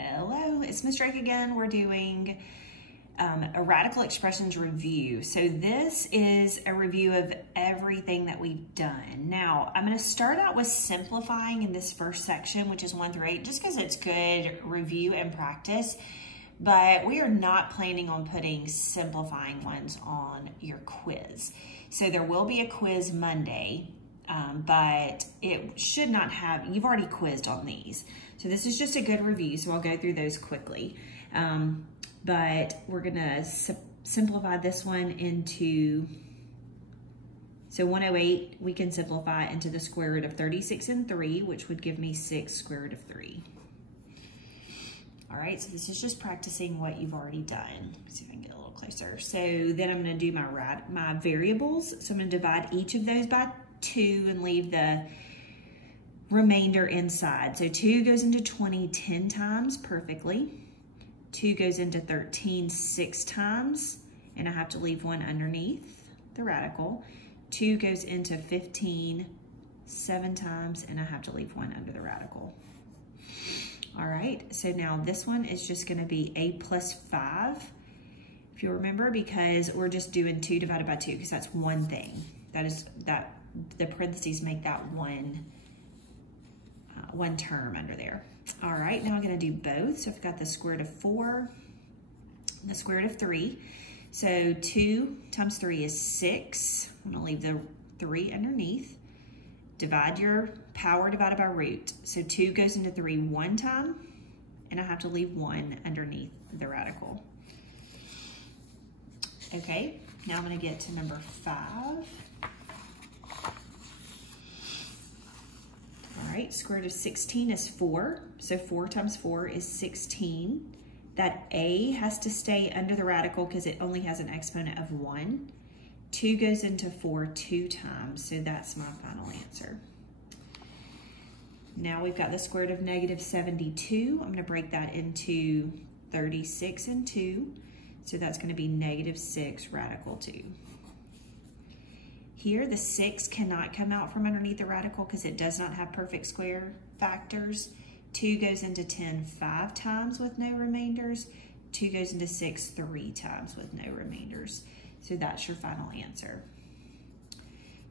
Hello, it's Miss Drake again. We're doing a radical expressions review. So this is a review of everything that we've done. Now, I'm going to start out with simplifying in this first section, which is 1 through 8, just because it's good review and practice. But we are not planning on putting simplifying ones on your quiz. So there will be a quiz Monday, but it should not have, you've already quizzed on these. So this is just a good review, so I'll go through those quickly. But we're gonna simplify this one into, so 108, we can simplify into the square root of 36 and 3, which would give me 6 square root of 3. All right, so this is just practicing what you've already done. Let's see if I can get a little closer. So then I'm gonna do my variables. So I'm gonna divide each of those by 2 and leave the remainder inside. So 2 goes into 20 10 times perfectly. 2 goes into 13 6 times, and I have to leave 1 underneath the radical. 2 goes into 15 7 times, and I have to leave 1 under the radical. All right, so now this one is just gonna be a plus 5, if you remember, because we're just doing 2 divided by 2, because that's one thing. That the parentheses make that one term under there. All right, now I'm gonna do both. So I've got the square root of 4, the square root of 3. So 2 times 3 is 6. I'm gonna leave the 3 underneath. Divide your power divided by root. So 2 goes into 3 1 time, and I have to leave 1 underneath the radical. Okay, now I'm gonna get to number 5. All right, square root of 16 is 4. So 4 times 4 is 16. That a has to stay under the radical because it only has an exponent of 1. 2 goes into 4 2 times, so that's my final answer. Now we've got the square root of negative 72. I'm gonna break that into 36 and 2. So that's gonna be negative 6 radical 2. Here, the 6 cannot come out from underneath the radical because it does not have perfect square factors. 2 goes into 10 5 times with no remainders. 2 goes into 6 3 times with no remainders. So that's your final answer.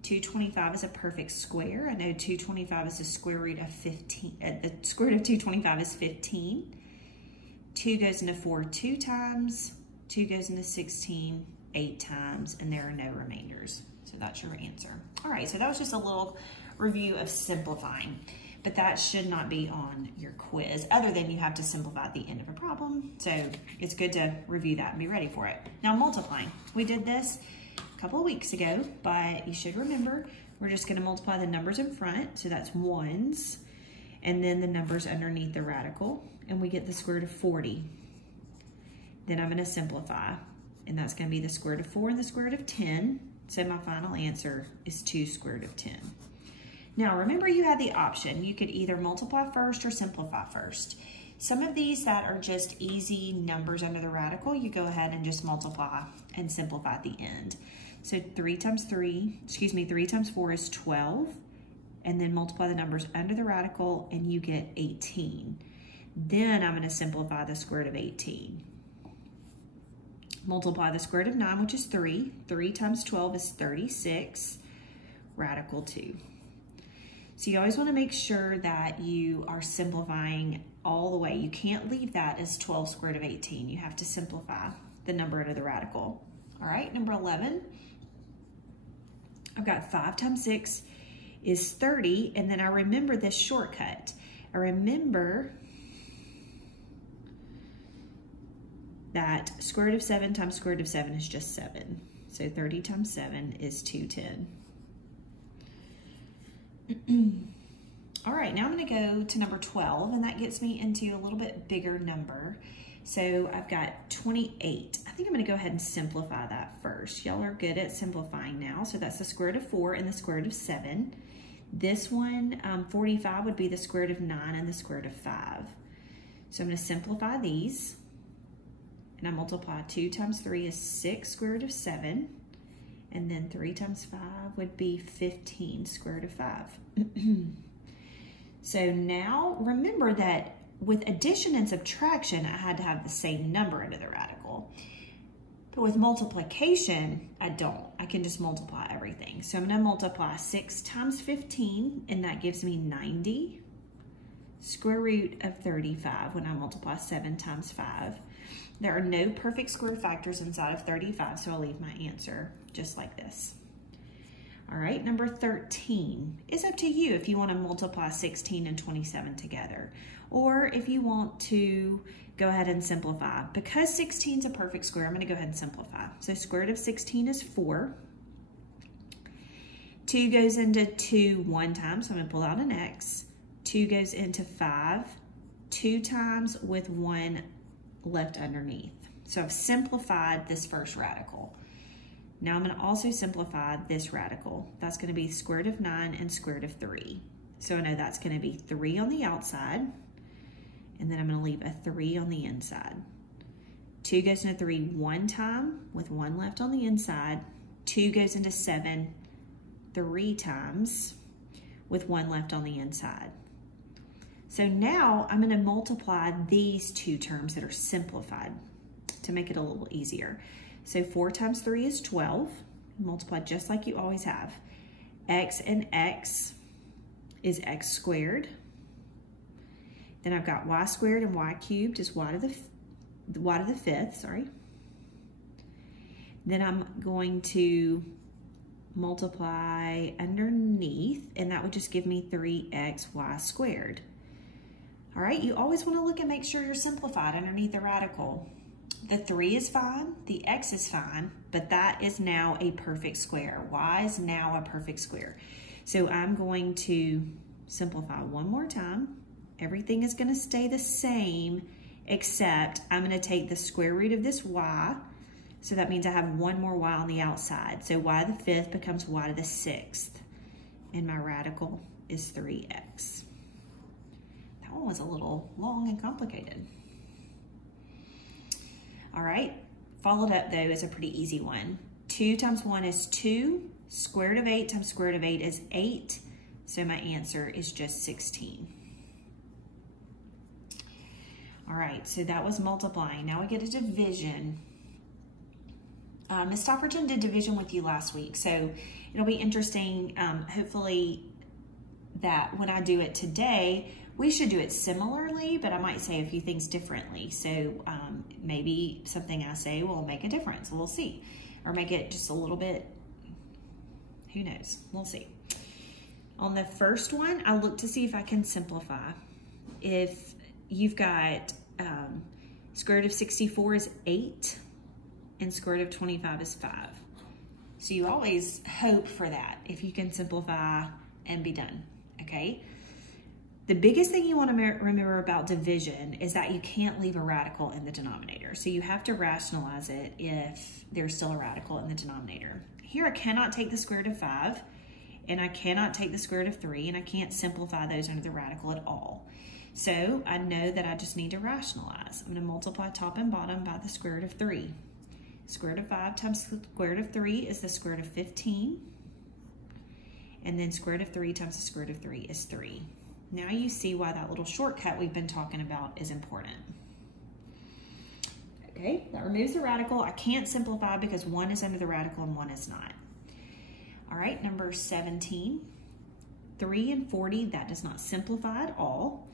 225 is a perfect square. I know 225 is the square root of 15. The square root of 225 is 15. 2 goes into 4 2 times. 2 goes into 16 8 times, and there are no remainders. So that's your answer. All right, so that was just a little review of simplifying, but that should not be on your quiz, other than you have to simplify at the end of a problem. So it's good to review that and be ready for it. Now multiplying, we did this a couple of weeks ago, but you should remember, we're just gonna multiply the numbers in front, so that's 1s, and then the numbers underneath the radical, and we get the square root of 40. Then I'm gonna simplify, and that's gonna be the square root of 4 and the square root of 10. So my final answer is 2 square root of 10. Now remember, you had the option. You could either multiply first or simplify first. Some of these that are just easy numbers under the radical, you go ahead and just multiply and simplify at the end. So 3 times 4 is 12, and then multiply the numbers under the radical and you get 18. Then I'm gonna simplify the square root of 18. Multiply the square root of 9, which is 3. 3 times 12 is 36, radical 2. So you always want to make sure that you are simplifying all the way. You can't leave that as 12 square root of 18. You have to simplify the number under the radical. All right, number 11. I've got 5 times 6 is 30, and then I remember this shortcut. I remember that square root of 7 times square root of 7 is just 7. So 30 times 7 is 210. All right, now I'm gonna go to number 12, and that gets me into a little bit bigger number. So I've got 28. I think I'm gonna go ahead and simplify that first. Y'all are good at simplifying now. So that's the square root of 4 and the square root of 7. This one, 45 would be the square root of 9 and the square root of 5. So I'm gonna simplify these. And I multiply 2 times 3 is 6 square root of 7. And then 3 times 5 would be 15 square root of 5. So now remember that with addition and subtraction, I had to have the same number into the radical. But with multiplication, I don't. I can just multiply everything. So I'm going to multiply 6 times 15, and that gives me 90. Square root of 35 when I multiply 7 times 5. There are no perfect square factors inside of 35, so I'll leave my answer just like this. All right, number 13. It's up to you if you want to multiply 16 and 27 together, or if you want to go ahead and simplify. Because 16 is a perfect square, I'm going to go ahead and simplify. So square root of 16 is 4. 2 goes into 2 one time, so I'm going to pull out an x. 2 goes into 5 2 times with 1 left underneath. So I've simplified this first radical. Now I'm going to also simplify this radical. That's going to be square root of 9 and square root of 3. So I know that's going to be 3 on the outside, and then I'm going to leave a 3 on the inside. 2 goes into 3 one time with 1 left on the inside. 2 goes into 7 3 times with 1 left on the inside. So now I'm going to multiply these two terms that are simplified to make it a little easier. So 4 times 3 is 12. Multiply just like you always have. X and x is x squared. Then I've got y squared and y cubed is y to the fifth, sorry. Then I'm going to multiply underneath, and that would just give me 3xy squared. All right, you always want to look and make sure you're simplified underneath the radical. The 3 is fine, the x is fine, but that is now a perfect square. Y is now a perfect square. So I'm going to simplify one more time. Everything is going to stay the same, except I'm going to take the square root of this y. So that means I have one more y on the outside. So y to the fifth becomes y to the sixth. And my radical is 3x. That one was a little long and complicated. All right, followed up though is a pretty easy one. 2 times 1 is 2. Square root of 8 times square root of 8 is 8. So my answer is just 16. All right, so that was multiplying. Now we get a division. Ms. Stopperton did division with you last week, so it'll be interesting, hopefully, that when I do it today, we should do it similarly, but I might say a few things differently. So maybe something I say will make a difference. We'll see. Or make it just a little bit, who knows? We'll see. On the first one, I'll look to see if I can simplify. If you've got square root of 64 is 8 and square root of 25 is 5. So you always hope for that if you can simplify and be done, okay? The biggest thing you want to remember about division is that you can't leave a radical in the denominator. So you have to rationalize it if there's still a radical in the denominator. Here I cannot take the square root of 5, and I cannot take the square root of 3, and I can't simplify those under the radical at all. So I know that I just need to rationalize. I'm going to multiply top and bottom by the square root of 3. Square root of 5 times the square root of 3 is the square root of 15. And then square root of 3 times the square root of 3 is 3. Now you see why that little shortcut we've been talking about is important. Okay, that removes the radical. I can't simplify because one is under the radical and one is not. All right, number 17. 3 and 40, that does not simplify at all,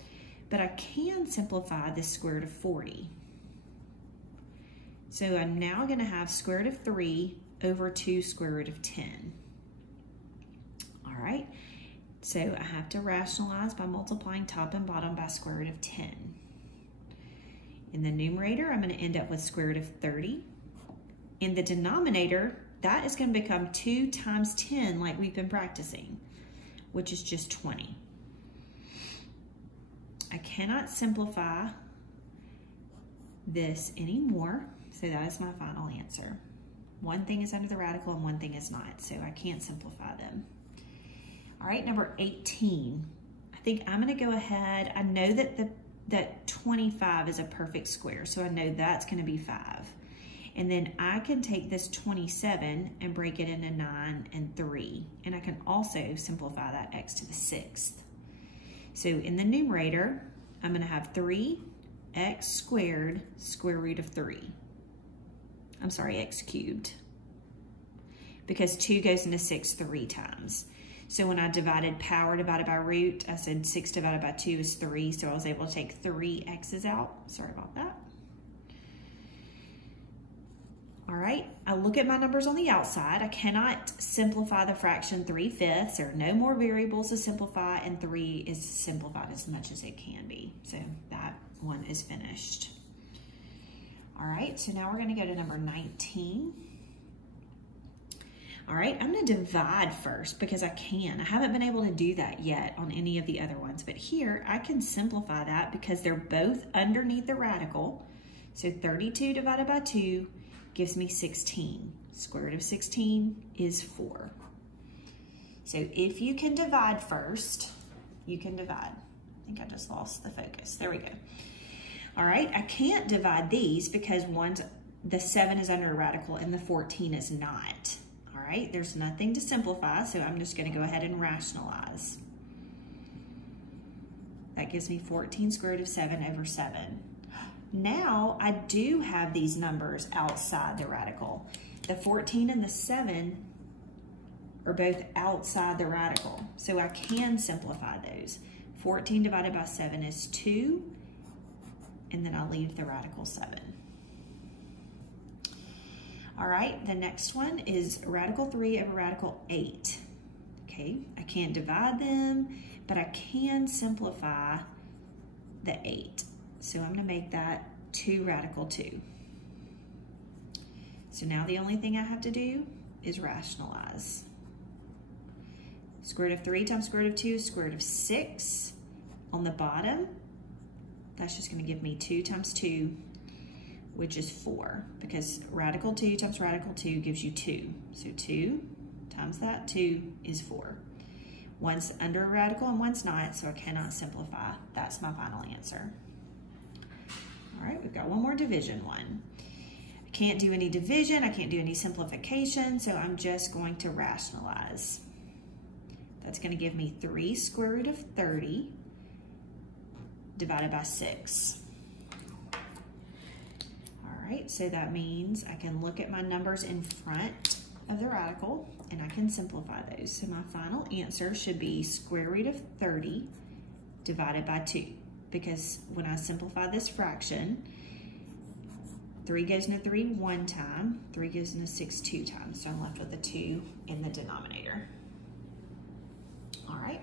but I can simplify this square root of 40. So I'm now going to have square root of 3 over 2 square root of 10. All right. So I have to rationalize by multiplying top and bottom by square root of 10. In the numerator, I'm going to end up with square root of 30. In the denominator, that is going to become 2 times 10 like we've been practicing, which is just 20. I cannot simplify this anymore, so that is my final answer. One thing is under the radical and one thing is not, so I can't simplify them. All right, number 18. I think I'm going to go ahead. I know that 25 is a perfect square, so I know that's going to be 5. And then I can take this 27 and break it into 9 and 3. And I can also simplify that x to the 6th. So in the numerator, I'm going to have 3x squared square root of 3. I'm sorry, x cubed. Because 2 goes into 6 3 times. So when I divided power divided by root, I said 6 divided by 2 is 3, so I was able to take 3 x's out. Sorry about that. All right, I look at my numbers on the outside. I cannot simplify the fraction 3/5. There are no more variables to simplify, and 3 is simplified as much as it can be. So that one is finished. All right, so now we're gonna go to number 19. All right, I'm gonna divide first because I can. I haven't been able to do that yet on any of the other ones, but here I can simplify that because they're both underneath the radical. So 32 divided by 2 gives me 16. Square root of 16 is 4. So if you can divide first, you can divide. I think I just lost the focus. There we go. All right, I can't divide these because the 7 is under a radical and the 14 is not. All right, there's nothing to simplify, so I'm just gonna go ahead and rationalize. That gives me 14 square root of 7 over 7. Now I do have these numbers outside the radical. The 14 and the 7 are both outside the radical, so I can simplify those. 14 divided by 7 is 2, and then I'll leave the radical 7. All right, the next one is radical 3 over radical 8. Okay, I can't divide them, but I can simplify the 8. So I'm gonna make that 2 radical 2. So now the only thing I have to do is rationalize. Square root of 3 times square root of 2 is square root of 6. On the bottom, that's just gonna give me 2 times 2, which is 4, because radical 2 times radical 2 gives you 2. So 2 times that 2 is 4. One's under a radical and one's not, so I cannot simplify. That's my final answer. All right, we've got one more division one. I can't do any division, I can't do any simplification, so I'm just going to rationalize. That's gonna give me 3 square root of 30 divided by 6. All right, so that means I can look at my numbers in front of the radical and I can simplify those. So my final answer should be square root of 30 divided by 2, because when I simplify this fraction, 3 goes into 3 one time, 3 goes into 6 2 times, so I'm left with a 2 in the denominator. All right,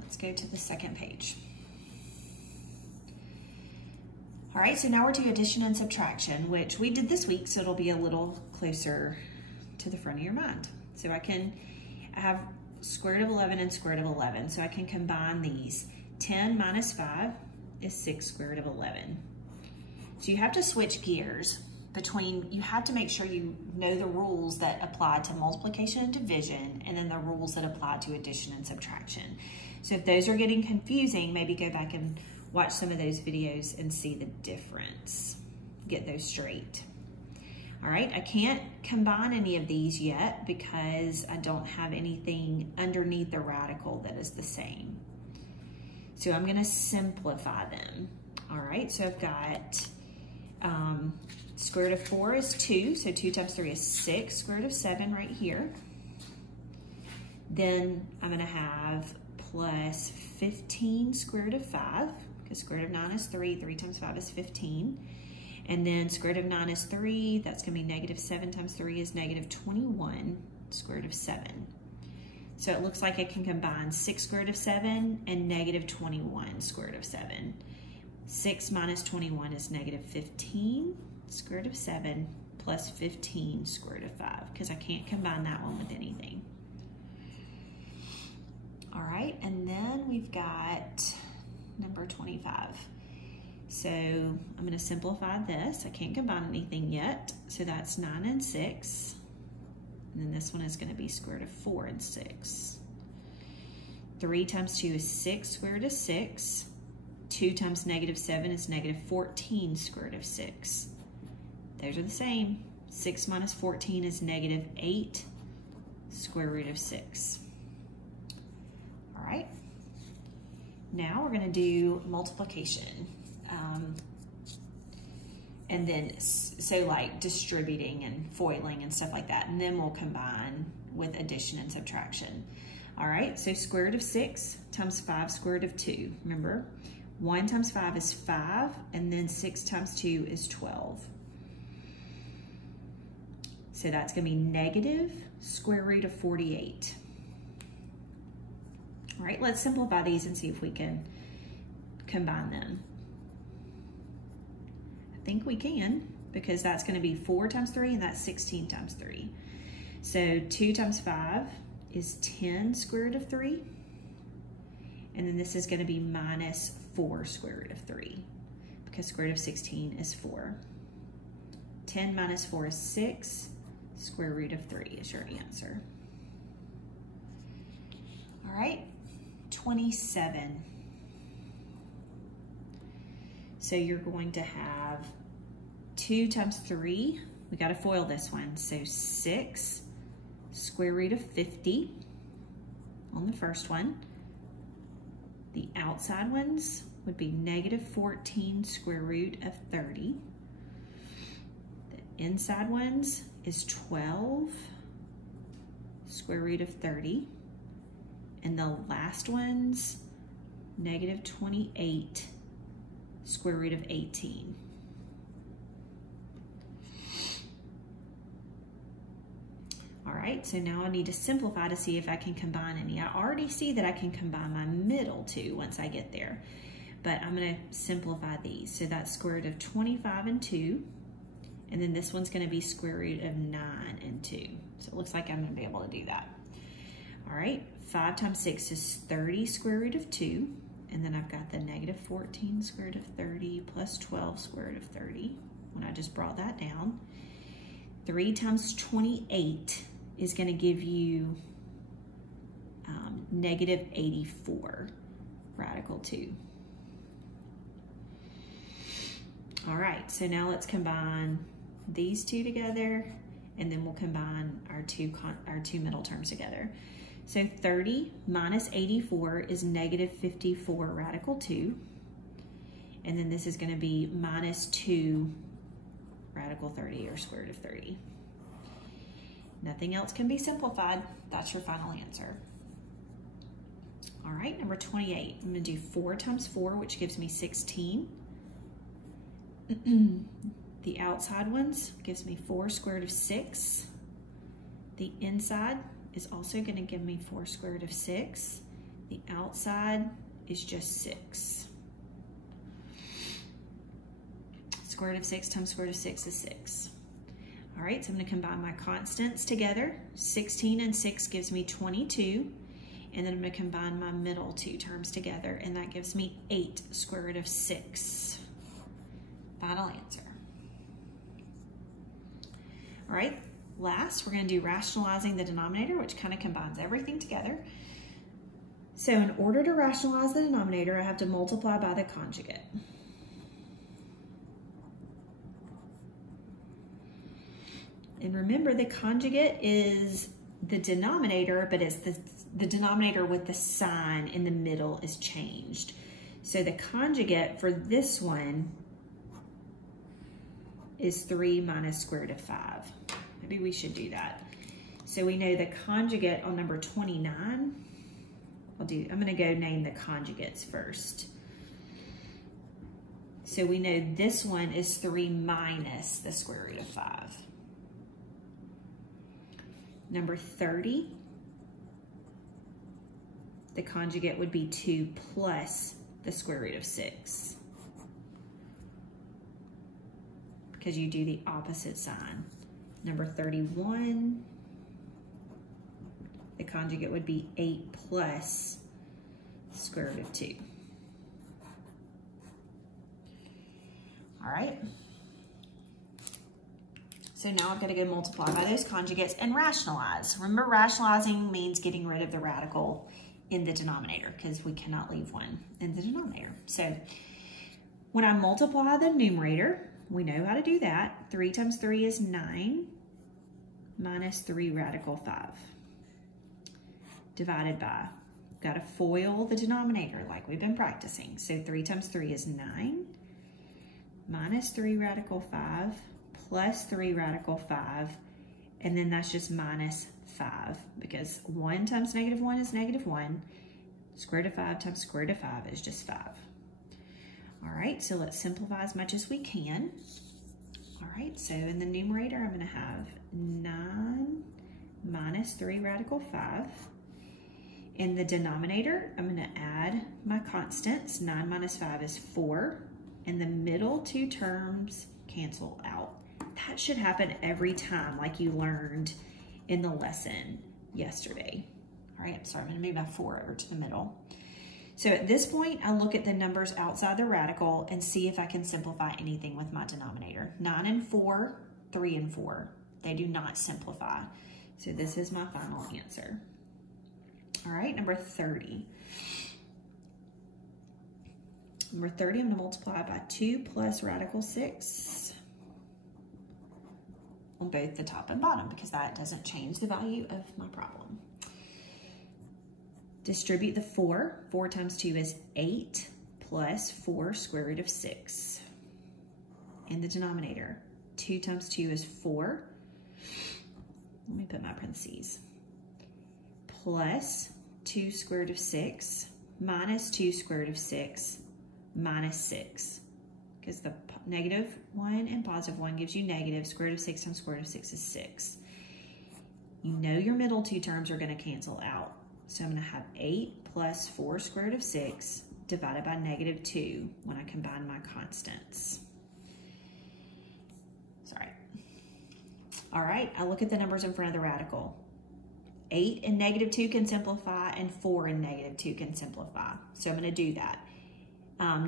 let's go to the second page. All right, so now we're to addition and subtraction, which we did this week, so it'll be a little closer to the front of your mind. So I have square root of 11 and square root of 11, so I can combine these. 10 minus 5 is 6 square root of 11. So you have to switch gears between, you have to make sure you know the rules that apply to multiplication and division, and then the rules that apply to addition and subtraction. So if those are getting confusing, maybe go back and watch some of those videos and see the difference. Get those straight. All right, I can't combine any of these yet because I don't have anything underneath the radical that is the same. So I'm gonna simplify them. All right, so I've got square root of 4 is 2, so 2 times 3 is 6, square root of 7 right here. Then I'm gonna have plus 15 square root of 5, because square root of 9 is 3, 3 times 5 is 15. And then square root of 9 is 3, that's gonna be negative 7 times 3 is negative 21 square root of 7. So it looks like I can combine 6 square root of 7 and negative 21 square root of 7. 6 minus 21 is negative 15 square root of 7 plus 15 square root of 5, because I can't combine that one with anything. All right, and then we've got number 25. So I'm gonna simplify this. I can't combine anything yet. So that's 9 and 6. And then this one is gonna be square root of 4 and 6. 3 times 2 is 6 square root of 6. 2 times negative 7 is negative 14 square root of 6. Those are the same. 6 minus 14 is negative 8 square root of 6. All right, Now we're gonna do multiplication. And then, so like distributing and foiling and stuff like that. And then we'll combine with addition and subtraction. All right, so square root of 6 times 5 square root of 2. Remember, 1 times 5 is 5, and then 6 times 2 is 12. So that's gonna be negative square root of 48. All right, let's simplify these and see if we can combine them. I think we can, because that's gonna be 4 times 3, and that's 16 times 3. So 2 times 5 is 10 square root of 3. And then this is gonna be minus 4 square root of 3, because square root of 16 is 4. 10 minus 4 is 6. Square root of 3 is your answer. All right, 27. So you're going to have 2 times 3. We got to FOIL this one. So 6 square root of 50 on the first one. The outside ones would be negative 14 square root of 30. The inside ones is 12 square root of 30. And the last one's negative 28 square root of 18. All right, so now I need to simplify to see if I can combine any. I already see that I can combine my middle two once I get there, but I'm gonna simplify these. So that's square root of 25 and 2, and then this one's gonna be square root of 9 and 2. So it looks like I'm gonna be able to do that. All right, 5 times 6 is 30 square root of 2, and then I've got the negative 14 square root of 30 plus 12 square root of 30, when I just brought that down. 3 times 28 is going to give you negative 84 radical 2. All right, so now let's combine these two together, and then we'll combine our two middle terms together. So 30 minus 84 is negative 54 radical 2, and then this is going to be minus 2 radical 30, or square root of 30. Nothing else can be simplified. That's your final answer. All right, number 28. I'm going to do 4 times 4, which gives me 16. The outside ones gives me 4 square root of 6. The inside is also going to give me 4 square root of 6. The outside is just 6. Square root of 6 times square root of 6 is 6. All right, so I'm going to combine my constants together. 16 and 6 gives me 22. And then I'm going to combine my middle two terms together, and that gives me 8 square root of 6. Final answer. All right, last, we're going to do rationalizing the denominator, which kind of combines everything together. So in order to rationalize the denominator, I have to multiply by the conjugate. And remember, the conjugate is the denominator, but it's the denominator with the sign in the middle is changed. So the conjugate for this one is 3 minus square root of 5. Maybe we should do that. So we know the conjugate on number 29. I'm going to go name the conjugates first. So we know this one is 3 minus the square root of 5. Number 30, the conjugate would be 2 plus the square root of 6, because you do the opposite sign. Number 31, the conjugate would be 8 plus the square root of 2. All right. So now I've got to go multiply by those conjugates and rationalize. Remember, rationalizing means getting rid of the radical in the denominator, because we cannot leave one in the denominator. So when I multiply the numerator, we know how to do that. 3 times 3 is 9 minus 3 radical 5 divided by got to FOIL the denominator like we've been practicing. So 3 times 3 is 9, minus 3 radical 5, plus 3 radical 5, and then that's just minus 5, because 1 times negative 1 is negative 1. Square root of 5 times square root of 5 is just 5. All right, so let's simplify as much as we can. All right, so in the numerator, I'm gonna have 9 minus 3 radical 5. In the denominator, I'm gonna add my constants. 9 minus 5 is 4. And the middle two terms cancel out. That should happen every time, like you learned in the lesson yesterday. All right, sorry, I'm gonna move my 4 over to the middle. So at this point, I look at the numbers outside the radical and see if I can simplify anything with my denominator. 9 and 4, 3 and 4. They do not simplify. So this is my final answer. All right, number 30. Number 30, I'm gonna multiply by 2 plus radical 6 on both the top and bottom because that doesn't change the value of my problem. Distribute the 4. 4 times 2 is 8 plus 4 square root of 6. In the denominator, 2 times 2 is 4. Let me put my parentheses. Plus 2 square root of 6 minus 2 square root of 6 minus 6. Because the negative 1 and positive 1 gives you negative. Square root of 6 times square root of 6 is 6. You know your middle two terms are going to cancel out. So I'm going to have 8 plus 4 square root of 6 divided by negative 2 when I combine my constants. Sorry. All right, I look at the numbers in front of the radical. 8 and negative 2 can simplify, and 4 and negative 2 can simplify. So I'm going to do that.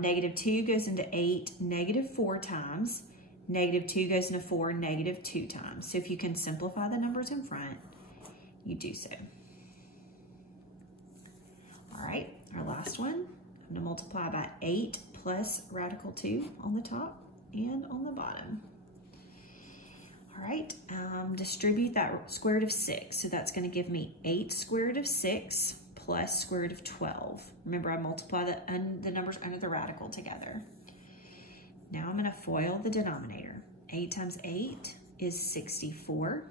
Negative 2 goes into 8 negative 4 times. Negative 2 goes into 4 negative 2 times. So if you can simplify the numbers in front, you do so. All right, our last one, I'm going to multiply by 8 plus radical 2 on the top and on the bottom. All right, distribute that square root of 6. So that's going to give me 8 square root of 6 plus square root of 12. Remember, I multiply the numbers under the radical together. Now I'm going to FOIL the denominator. 8 times 8 is 64.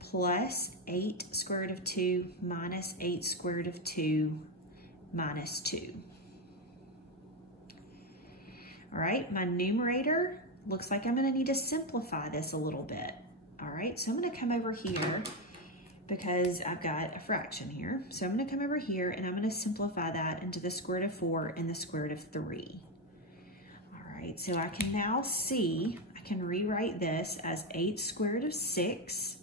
Plus 8 square root of 2 minus 8 square root of 2 minus 2. All right, my numerator looks like I'm going to need to simplify this a little bit. All right, so I'm going to come over here because I've got a fraction here. So I'm going to come over here and I'm going to simplify that into the square root of 4 and the square root of 3. All right, so I can now see, I can rewrite this as 8 square root of 6.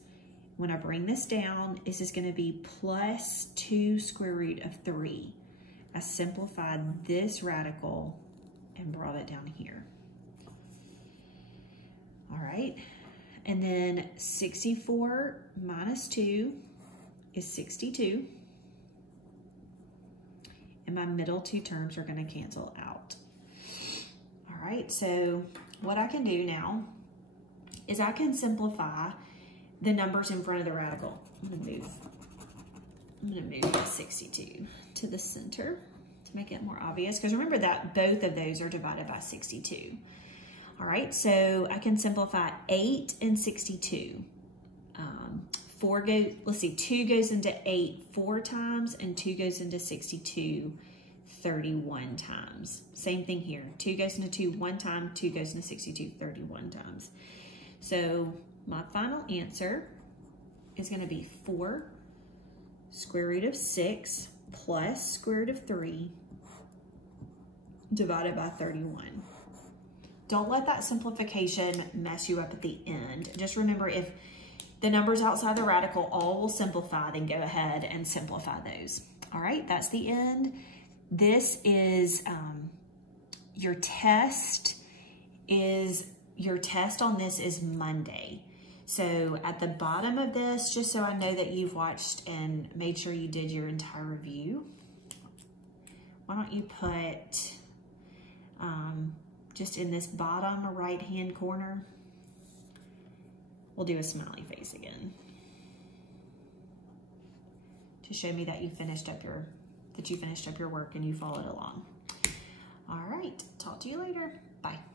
When I bring this down, this is going to be plus 2 square root of 3. I simplified this radical and brought it down here. All right, and then 64 minus 2 is 62. And my middle two terms are going to cancel out. All right, so what I can do now is I can simplify the numbers in front of the radical. I'm gonna move my 62 to the center to make it more obvious, because remember that both of those are divided by 62. All right, so I can simplify 8 and 62. 2 goes into 8 4 times, and 2 goes into 62 31 times. Same thing here. 2 goes into 2 1 time, 2 goes into 62 31 times. So my final answer is going to be 4 square root of 6 plus square root of 3 divided by 31. Don't let that simplification mess you up at the end. Just remember, if the numbers outside the radical all will simplify, then go ahead and simplify those. All right, that's the end. This is your test on this is Monday. So at the bottom of this, just so I know that you've watched and made sure you did your entire review, why don't you put, just in this bottom right-hand corner, we'll do a smiley face again. to show me that you finished up your work and you followed along. All right, talk to you later. Bye.